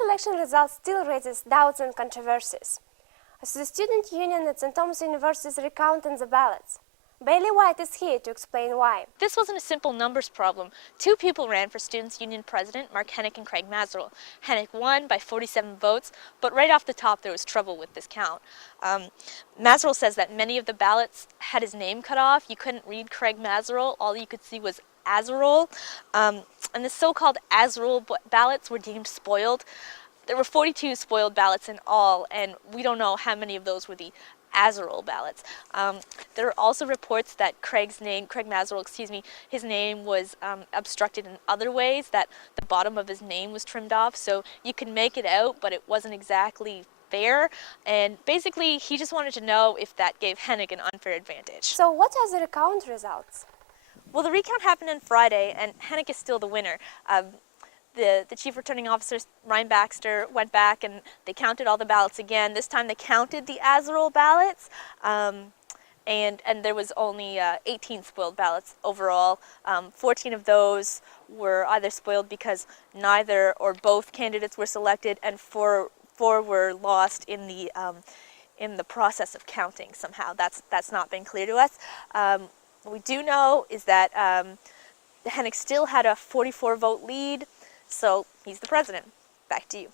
this election result still raises doubts and controversies. As the student union at St. Thomas University is recounting the ballots, Bailey White is here to explain why. This wasn't a simple numbers problem. Two people ran for Students' Union President, Mark Hennick and Craig Maserl. Hennick won by 47 votes, but right off the top there was trouble with this count. Maserl says that many of the ballots had his name cut off. You couldn't read Craig Maserl. All you could see was Azarol. And the so-called Azarol ballots were deemed spoiled. There were 42 spoiled ballots in all, and we don't know how many of those were the Azarol ballots. There are also reports that Craig Maserl, his name was obstructed in other ways, that the bottom of his name was trimmed off, so you could make it out, but it wasn't exactly fair. And basically, he just wanted to know if that gave Hennick an unfair advantage. So what are the recount results? Well, the recount happened on Friday, and Hennick is still the winner. The chief returning officer, Ryan Baxter, went back and they counted all the ballots again. This time they counted the Azarol ballots, and there was only 18 spoiled ballots overall. 14 of those were either spoiled because neither or both candidates were selected, and four were lost in the process of counting somehow. That's not been clear to us. What we do know is that Hennick still had a 44-vote lead, so he's the president. Back to you.